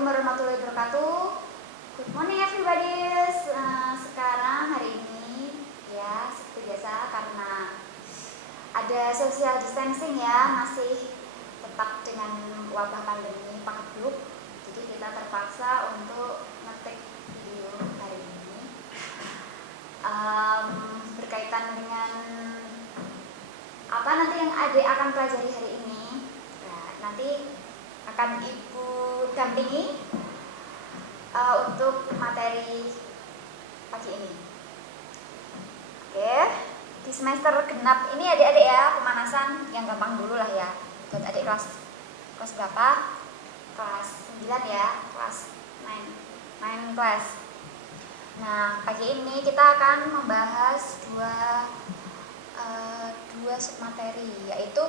Assalamualaikum warahmatullahi wabarakatuh. Good morning everybody. Sekarang hari ini ya seperti biasa karena ada social distancing ya, masih tetap dengan wabah pandemi Pak. Jadi kita terpaksa untuk ngetik video hari ini berkaitan dengan apa nanti yang adik akan pelajari hari ini. Nah, nanti akan ibu dampingi untuk materi pagi ini. Oke, di semester genap ini adik-adik ya, pemanasan yang gampang dulu lah ya. Buat adik kelas berapa? Kelas 9 ya, kelas 9 kelas. Nah, pagi ini kita akan membahas dua submateri, yaitu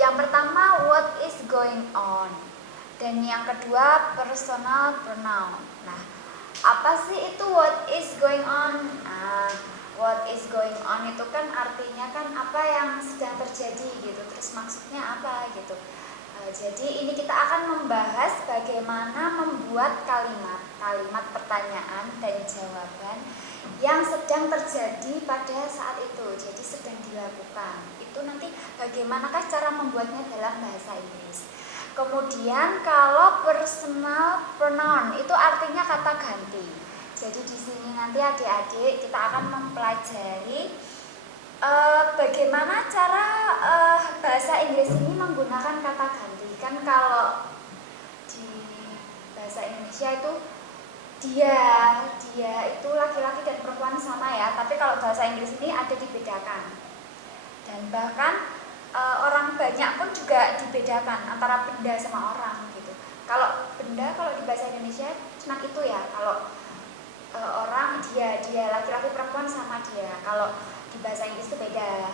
yang pertama what is going on dan yang kedua personal pronoun. Nah, apa sih itu what is going on? Nah, what is going on itu kan artinya kan apa yang sedang terjadi gitu, terus maksudnya apa gitu. Jadi ini kita akan membahas bagaimana membuat kalimat pertanyaan dan jawaban yang sedang terjadi pada saat itu, jadi sedang dilakukan. Itu nanti bagaimanakah cara membuatnya dalam bahasa Inggris. Kemudian kalau personal pronoun itu artinya kata ganti. Jadi di sini nanti adik-adik kita akan mempelajari bagaimana cara bahasa Inggris ini menggunakan kata ganti. Kan kalau di bahasa Indonesia itu dia itu laki-laki dan perempuan sama ya, tapi kalau bahasa Inggris ini ada dibedakan. Dan bahkan orang banyak pun juga dibedakan antara benda sama orang gitu. Kalau benda kalau di bahasa Indonesia cuma itu ya, kalau orang dia laki-laki perempuan sama dia. Kalau di bahasa Inggris itu beda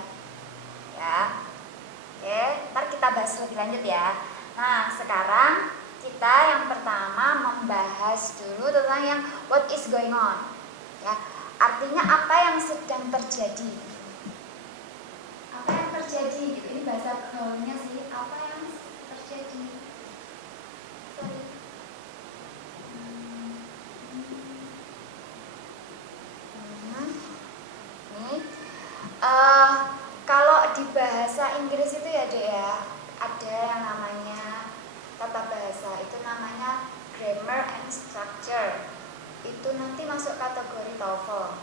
ya. Oke, ntar kita bahas lebih lanjut ya. Nah, sekarang kita yang pertama membahas dulu tentang yang what is going on ya, artinya apa yang sedang terjadi. Apa yang terjadi gitu, ini bahasa gaulnya sih, apa yang terjadi. Sorry. Nih, kalau di bahasa Inggris itu ya dek ya, ada yang namanya tata bahasa, itu namanya grammar and structure. Itu nanti masuk kategori TOEFL.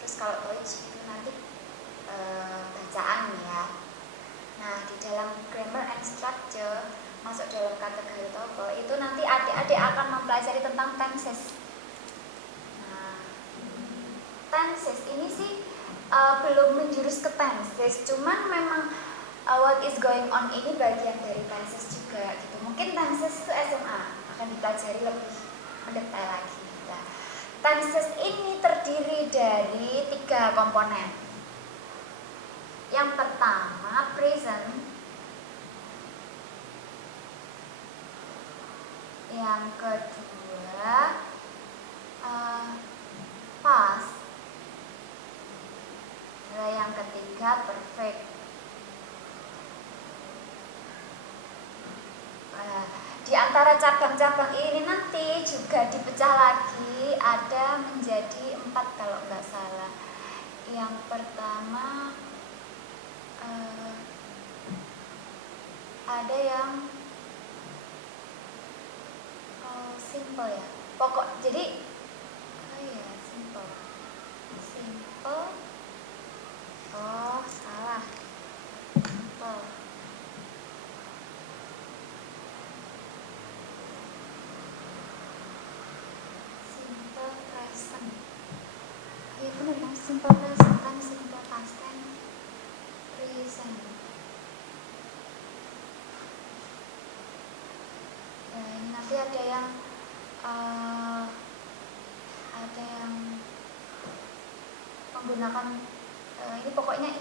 Terus kalau TOEIC itu nanti bacaan ya. Nah, di dalam grammar and structure masuk dalam kategori TOEFL itu nanti adik-adik akan mempelajari tentang tenses. Nah, tenses ini sih belum menjurus ke tenses, cuman memang what is going on ini bagian dari tenses juga gitu. Mungkin tenses itu SMA akan dipelajari lebih mendetail lagi. Nah, tenses ini terdiri dari 3 komponen. Yang pertama present, yang kedua past, dan yang ketiga perfect. Di antara cabang-cabang ini nanti juga dipecah lagi, ada menjadi 4 kalau nggak salah. Yang pertama ada yang simple ya, pokok. Jadi simple. Oh salah, simple. Present. Iya benar dong, simple present kan, simple past tense, present. Nah, ini nanti ada yang menggunakan ini pokoknya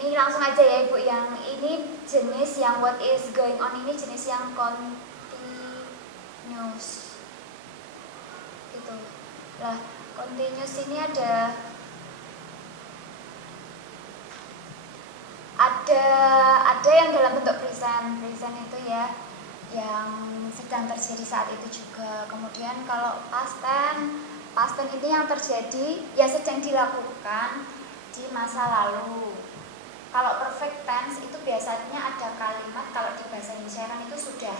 ini langsung aja ya Ibu, yang ini jenis yang what is going on ini jenis yang continuous gitu. Lah, continuous ini ada yang dalam bentuk present itu ya. yang sedang terjadi saat itu juga. Kemudian kalau past tense itu yang terjadi ya sedang dilakukan di masa lalu. Kalau perfect tense itu biasanya ada kalimat, kalau di bahasa Indonesia kan itu sudah.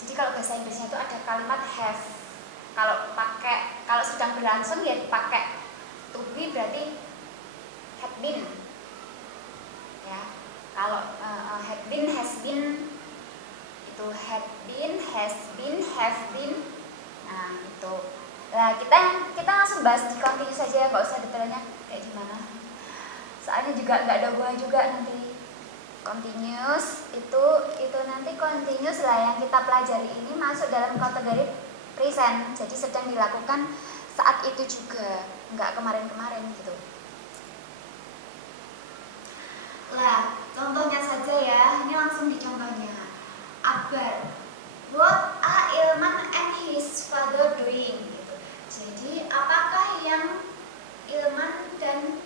Jadi kalau bahasa Inggrisnya itu ada kalimat have. Kalau sedang berlangsung ya dipakai to be, berarti had been. Ya. Kalau had been, has been, itu had been, has been, have been. Nah, itu. Nah, kita langsung bahas di continuous saja, nggak usah detailnya kayak gimana. Soalnya juga nggak ada hubungan juga nanti. Continuous itu nanti continuous lah yang kita pelajari ini masuk dalam kategori present. Jadi sedang dilakukan saat itu juga, nggak kemarin-kemarin gitu. Lah, contohnya saja ya, ini langsung di contohnya. Akbar, what are Ilman and his father doing? Gitu. Jadi apakah yang Ilman dan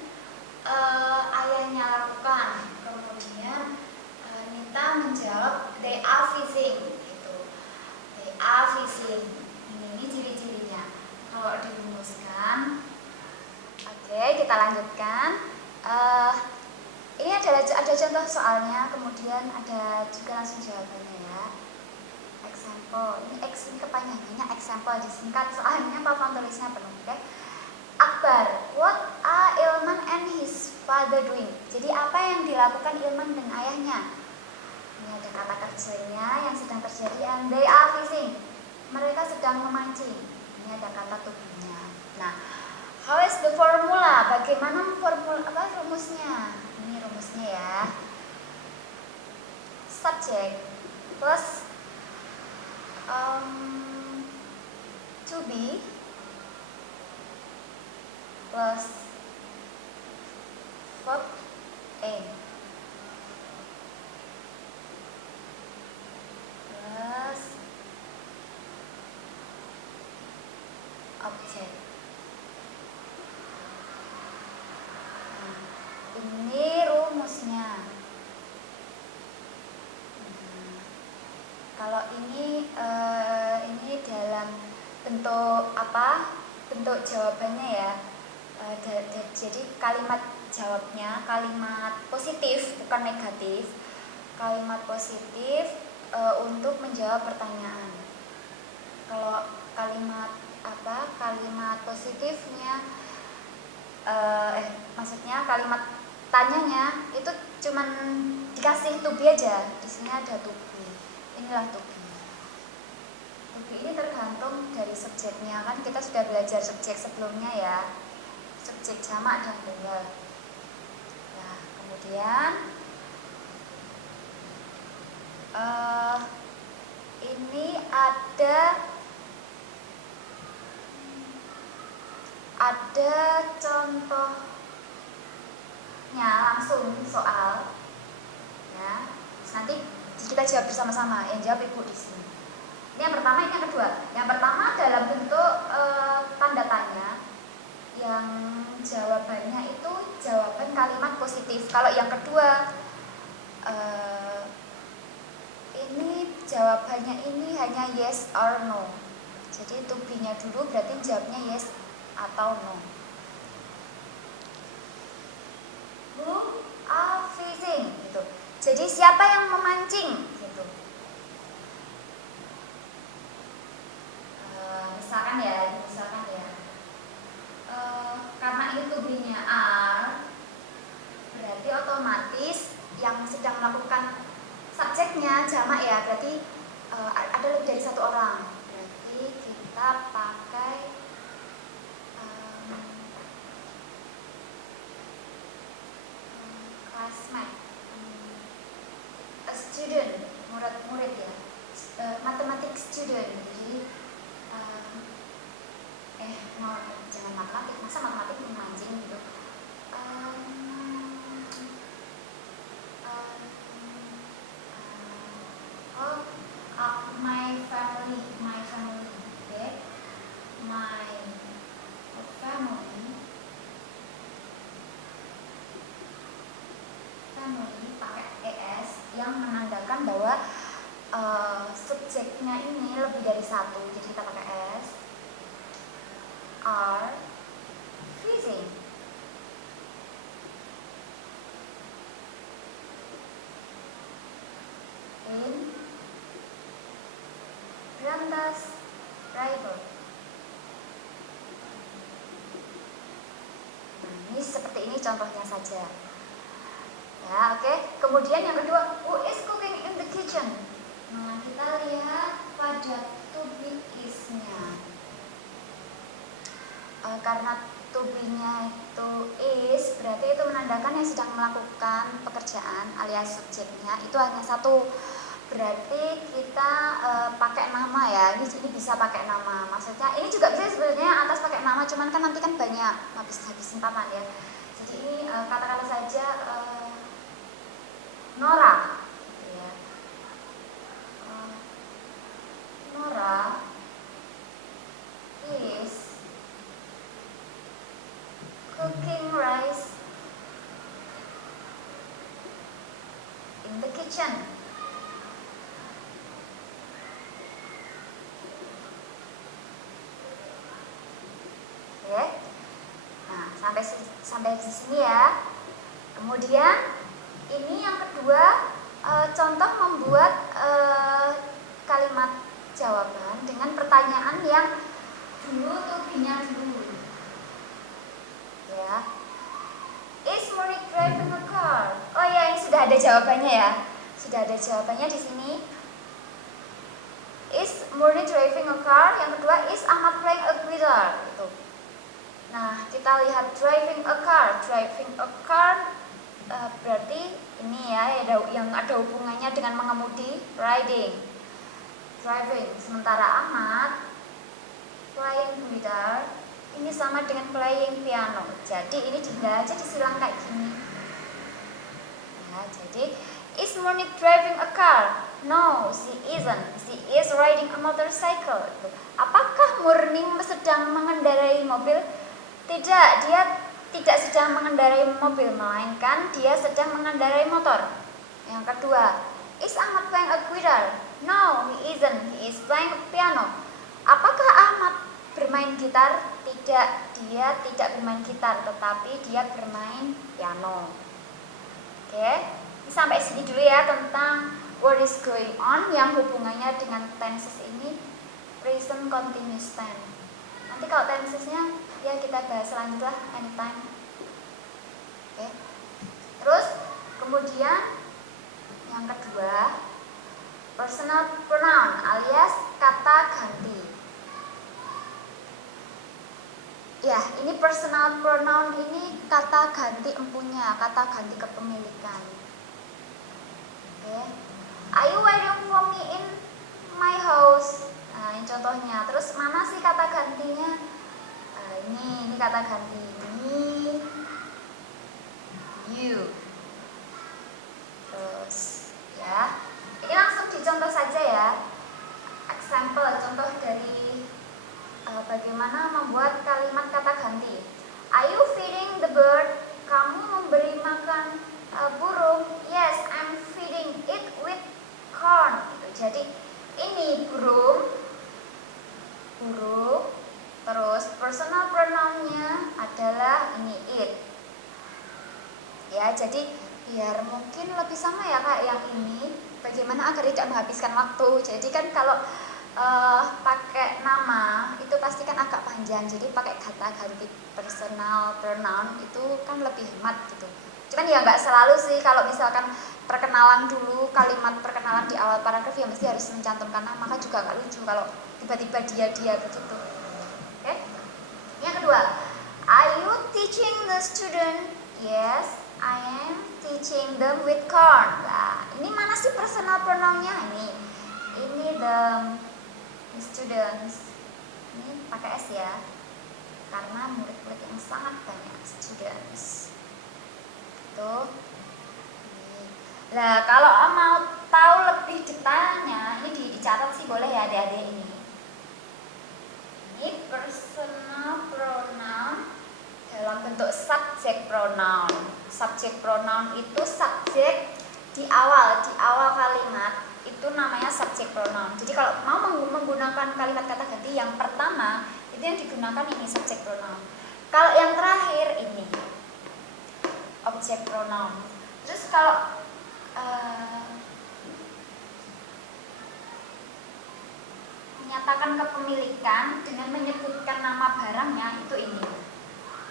ayahnya lakukan? Kemudian Nita menjawab, they are fishing. Gitu. They are fishing. Ini ciri-cirinya. Kalau dirumuskan, oke, kita lanjutkan. Ini ada contoh soalnya, kemudian ada juga langsung jawabannya ya. Example, ini kepanjangannya example, disingkat soalnya papan tulisnya penuh. Okay? Akbar, what are Ilman and his father doing? Jadi apa yang dilakukan Ilman dan ayahnya? Ini ada kata kerjanya yang sedang terjadi, and they are fishing. Mereka sedang memancing. Ini ada kata to be-nya. Nah, how is the formula? Bagaimana rumusnya? Ini rumusnya ya. Subject plus to be plus verb aim plus object. Ini rumusnya. Kalau ini dalam bentuk apa? Bentuk jawabannya ya. Jadi kalimat jawabnya kalimat positif, bukan negatif. Kalimat positif untuk menjawab pertanyaan. Kalau kalimat positifnya maksudnya kalimat tanyanya itu cuman dikasih to be aja. Di sini ada to be. Inilah to be. To be ini tergantung dari subjeknya, kan kita sudah belajar subjek sebelumnya ya. Subjek jamak dan tunggal. Nah, kemudian ini ada contohnya langsung soal ya. Nanti kita jawab bersama-sama. Yang jawab ibu di sini. Ini yang pertama, ini yang kedua. Yang pertama dalam bentuk tanda tanya, yang jawabannya itu jawaban kalimat positif. Kalau yang kedua ini jawabannya ini hanya yes or no. Jadi to be-nya dulu berarti jawabnya yes atau no. Who are fishing gitu. Jadi siapa yang memancing gitu. Misalkan ya karena ini to be-nya are, berarti otomatis yang sedang melakukan subjeknya jamak ya, berarti ada lebih dari satu orang. Berarti kita pakai classmate, a student, murid ya, mathematics student. Jadi jangan matematik, masa matematik memancing gitu. My family, okay. My family pakai es yang menandakan bahwa satu, jadi kita pakai S. Are freezing. In Brandas River. Ini seperti ini contohnya saja. Ya, oke. Kemudian yang kedua, who is cooking in the kitchen? Nah, kita lihat pada to be is-nya. Karena to be-nya itu is, berarti itu menandakan yang sedang melakukan pekerjaan alias subjeknya itu hanya satu. Berarti kita pakai nama ya. Ini bisa pakai nama. Maksudnya ini juga bisa sebenarnya atas pakai nama, cuman kan nanti kan banyak habis-habisin papan ya. Jadi ini katakanlah saja Nora, ya. Nora is cooking rice in the kitchen. Oke. Nah, sampai di sini ya. Kemudian ini yang kedua, contoh membuat kalimat jawaban dengan pertanyaan yang dulu to-be-nya dulu. Ya. Is Monique driving a car? Oh ya, ini sudah ada jawabannya ya. Sudah ada jawabannya di sini. Is Monique driving a car? Yang kedua, is Ahmad playing a guitar? Itu. Nah, kita lihat driving a car. Driving a car berarti ini ya yang ada hubungannya dengan mengemudi, riding, driving. Sementara Ahmad playing guitar ini sama dengan playing piano. Jadi ini tinggal aja disilang kayak gini. Ya, jadi is Monique driving a car? No, she isn't. She is riding a motorcycle. Apakah Murni sedang mengendarai mobil? Tidak, dia tidak sedang mengendarai mobil, melainkan dia sedang mengendarai motor. Yang kedua, is Ahmad playing a guitar? No, he isn't. He is playing a piano. Apakah Ahmad bermain gitar? Tidak, dia tidak bermain gitar, tetapi dia bermain piano. Oke, sampai sini dulu ya tentang what is going on yang hubungannya dengan tenses ini present continuous tense. Nanti kalau tensesnya ya kita bahas selanjutnya anytime. Oke. Terus kemudian yang kedua, personal pronoun alias kata ganti. Ya, ini personal pronoun ini kata ganti empunya, kata ganti kepemilikan. Oke. Are you waiting for me in my house? Nah, ini contohnya. Terus mana sih kata gantinya? Ini kata ganti. Me, you. Terus ya. Ini langsung dicontoh saja ya. Example, contoh dari bagaimana membuat kalimat kata ganti. Are you feeding the bird? Kamu memberi makan burung? Yes, I'm feeding it with corn. Gitu. Jadi ini burung. Terus personal pronounnya adalah ini it. Ya, jadi biar mungkin lebih sama ya Kak yang ini. Bagaimana agar tidak menghabiskan waktu. Jadi kan kalau pakai nama itu pasti kan agak panjang, jadi pakai kata ganti personal pronoun itu kan lebih hemat gitu. Cuman ya nggak selalu sih, kalau misalkan perkenalan dulu, kalimat perkenalan di awal paragraf ya mesti harus mencantumkan nama, maka juga nggak lucu kalau tiba-tiba dia begitu. Oke. Yang kedua, are you teaching the student? Yes, I am teaching them with corn. Nah, ini mana sih personal pronounnya? Ini the students, ini pakai S ya, karena murid-murid yang sangat banyak, students. Tuh. Nah, kalau mau tahu lebih detailnya, ini dicatat sih boleh ya adik-adik ini. Ini personal pronoun dalam bentuk subject pronoun. Subject pronoun itu subjek di awal kalimat itu namanya subject pronoun. Jadi kalau mau menggunakan kalimat kata ganti yang pertama itu yang digunakan ini subject pronoun. Kalau yang terakhir ini object pronoun. Terus kalau menyatakan kepemilikan dengan menyebutkan nama barangnya itu ini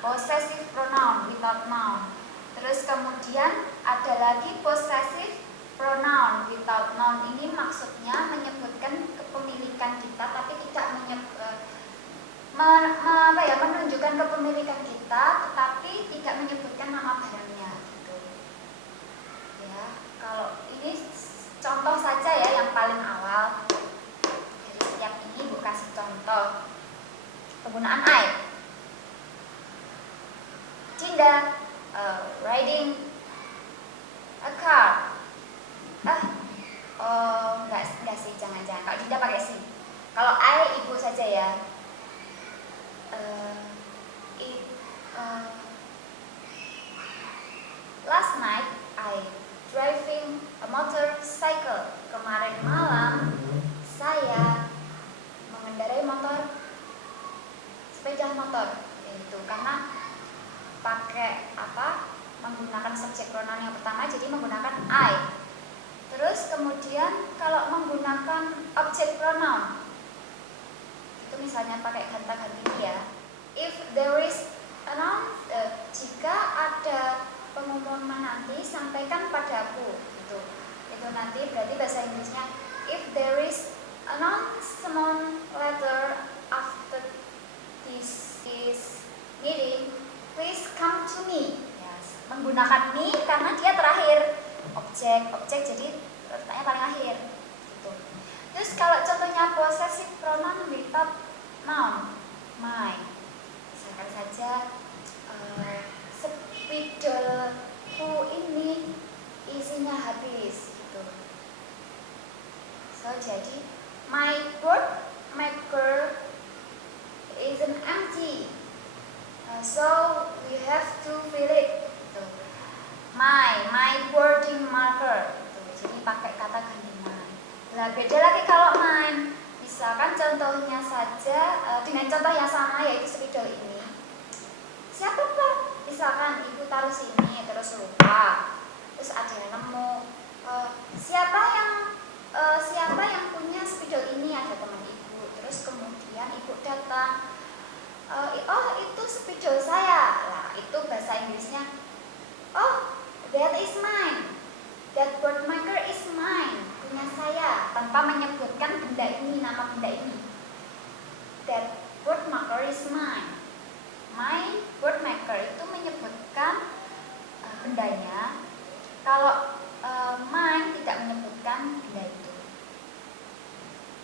possessive pronoun without noun. Terus kemudian ada lagi possessive pronoun without noun. Ini maksudnya menyebutkan kepemilikan kita tapi tidak menunjukkan kepemilikan kita tetapi tidak menyebutkan nama barangnya gitu. Ya, kalau ini contoh saja ya yang paling awal. Dari setiap ini Bu kasih contoh penggunaan I. Dinda riding a car. Enggak sih, jangan-jangan. Kalau Dinda pakai sih. Kalau I ibu saja ya. Last night I driving a motorcycle. Kemarin malam saya mengendarai sepeda motor. Itu karena pakai menggunakan subject pronoun yang pertama, jadi menggunakan I. Terus kemudian kalau menggunakan object pronoun itu misalnya pakai kata ganti ya. If there is a noun, jika ada pengumuman nanti sampaikan padaku gitu. Itu nanti berarti bahasa Inggrisnya if there is announcement letter after this meeting, please come to me. Yes. Menggunakan me karena dia terakhir objek jadi letaknya paling akhir gitu. Terus kalau contohnya possessive pronoun without noun, my. Misalkan saja spidolku ini isinya habis gitu. So jadi my board maker isn't empty. So we have to fill it. Gitu. My boarding marker. Gitu. Jadi pakai kata ganti my. Nah beda lagi kalau mine. Misalkan contohnya saja dengan contoh yang sama yaitu spidol ini. Siapa Pak? Misalkan ibu taruh sini terus lupa. Terus ada yang nemu. Siapa yang punya spidol ini? Ada teman ibu. Terus kemudian ibu datang. Oh itu spidol saya. Nah itu bahasa Inggrisnya. Oh that is mine. That board maker is mine. Punya saya. Tanpa menyebutkan benda ini, nama benda ini. That board maker is mine. My board maker itu menyebutkan bendanya. Kalau mine tidak menyebutkan benda itu.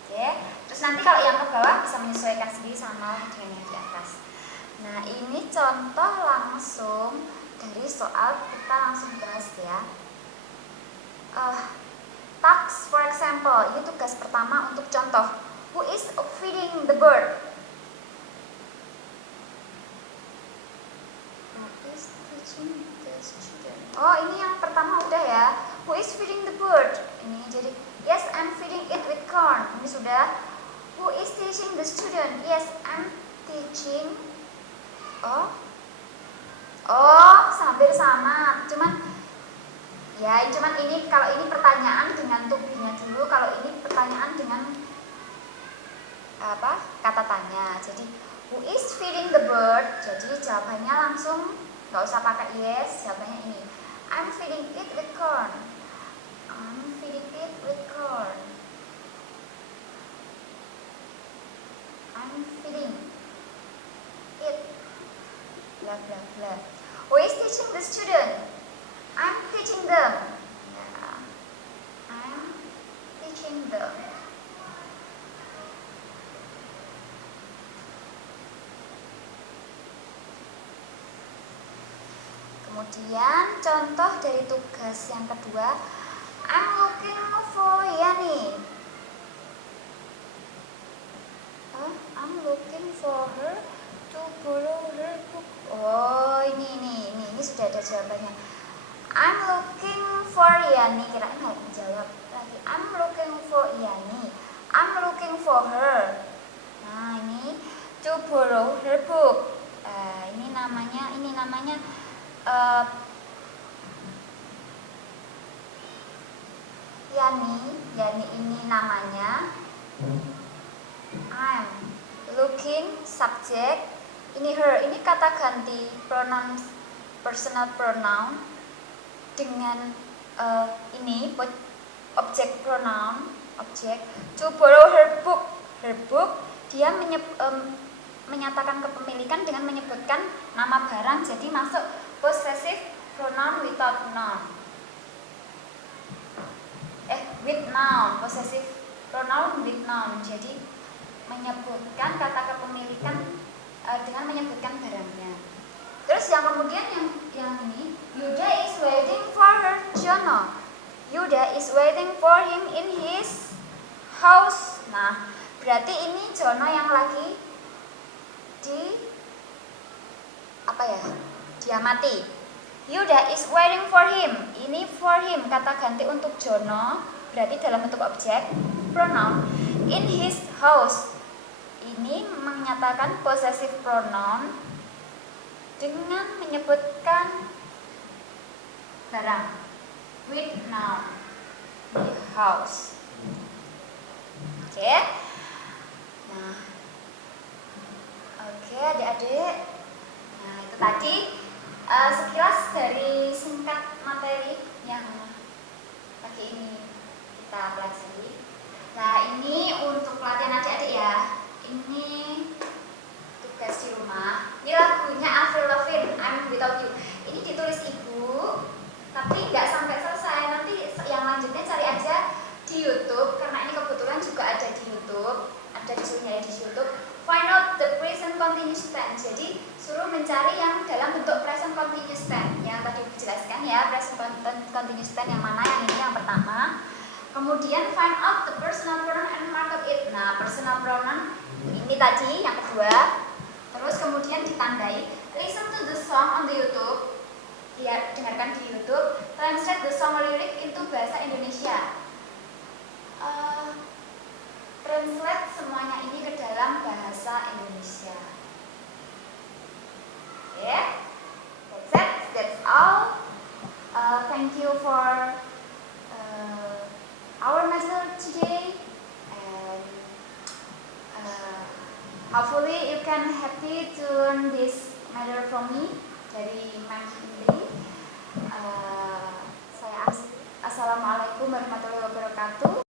Oke. Terus nanti kalau yang ke bawah bisa menyesuaikan sendiri sama dengan yang di atas. Nah ini contoh langsung dari soal, kita langsung bahas ya. Task for example, ini tugas pertama untuk contoh. Who is feeding the bird? Who is teaching the student? Oh ini yang pertama udah ya. Who is feeding the bird? Ini jadi yes I'm feeding it with corn. Ini sudah. Who is teaching the student? Yes I'm teaching. Hampir sama. Cuman ini kalau ini pertanyaan dengan to be-nya dulu, kalau ini pertanyaan dengan kata tanya. Jadi who is feeding the bird? Jadi jawabannya langsung nggak usah pakai yes, jawabannya ini. I'm feeding it with corn. I'm feeding it with corn. I'm feeding it. Blah blah blah. Who is teaching the student? I'm teaching them. Yeah. I'm teaching them. Kemudian contoh dari tugas yang kedua, I'm looking for Yani. I'm looking for her to borrow her book. Oh ini sudah ada jawabannya. I'm looking for Yani. Kirain mau jawab lagi. I'm looking for, iya nih, I'm looking for her. Nah ini to borrow her book. Ini namanya Yani ini namanya. I'm looking subject. Ini her, ini kata ganti pronoun, personal pronoun dengan ini objek pronoun, objek. To borrow her book. Her book, dia menyatakan kepemilikan dengan menyebutkan nama barang, jadi masuk possessive pronoun without noun. With noun, possessive pronoun with noun. Jadi menyebutkan kata kepemilikan dengan menyebutkan barangnya. Terus yang kemudian yang ini, Yuda is waiting for her Jono. Yuda is waiting for him in his house. Nah, berarti ini Jono yang lagi diamati. Yuda is waiting for him. Ini for him, kata ganti untuk Jono, berarti dalam bentuk objek pronoun. In his house, ini menyatakan possessive pronoun dengan menyebutkan barang with noun, di house. Oke. Nah, oke adik-adik. Nah itu tadi sekilas dari singkat materi yang pagi ini kita pelajari. Nah ini untuk pelatihan adik-adik ya. Ini tugas di rumah. Ini lagunya Avril Lavigne, I'm Without You. Ini ditulis ibu, tapi nggak sampai selesai. Nanti yang lanjutnya cari aja di YouTube, karena ini kebetulan juga ada di YouTube, ada disuruhnya di YouTube. Find out the present continuous tense. Jadi suruh mencari yang dalam bentuk present continuous tense. Yang tadi dijelaskan ya, present continuous tense yang mana? Yang ini yang pertama. Kemudian find out the personal pronoun and mark it. Nah, personal pronoun ini tadi yang kedua. Terus kemudian ditandai listen to the song on the YouTube. Lihat, dengarkan di YouTube. Translate the song lyric into bahasa Indonesia. Translate semuanya ini ke dalam bahasa Indonesia. Yeah, that's all. Thank you for our master today, and hopefully you can happy to learn this matter from me dari Ma'am Indri. Assalamualaikum warahmatullahi wabarakatuh.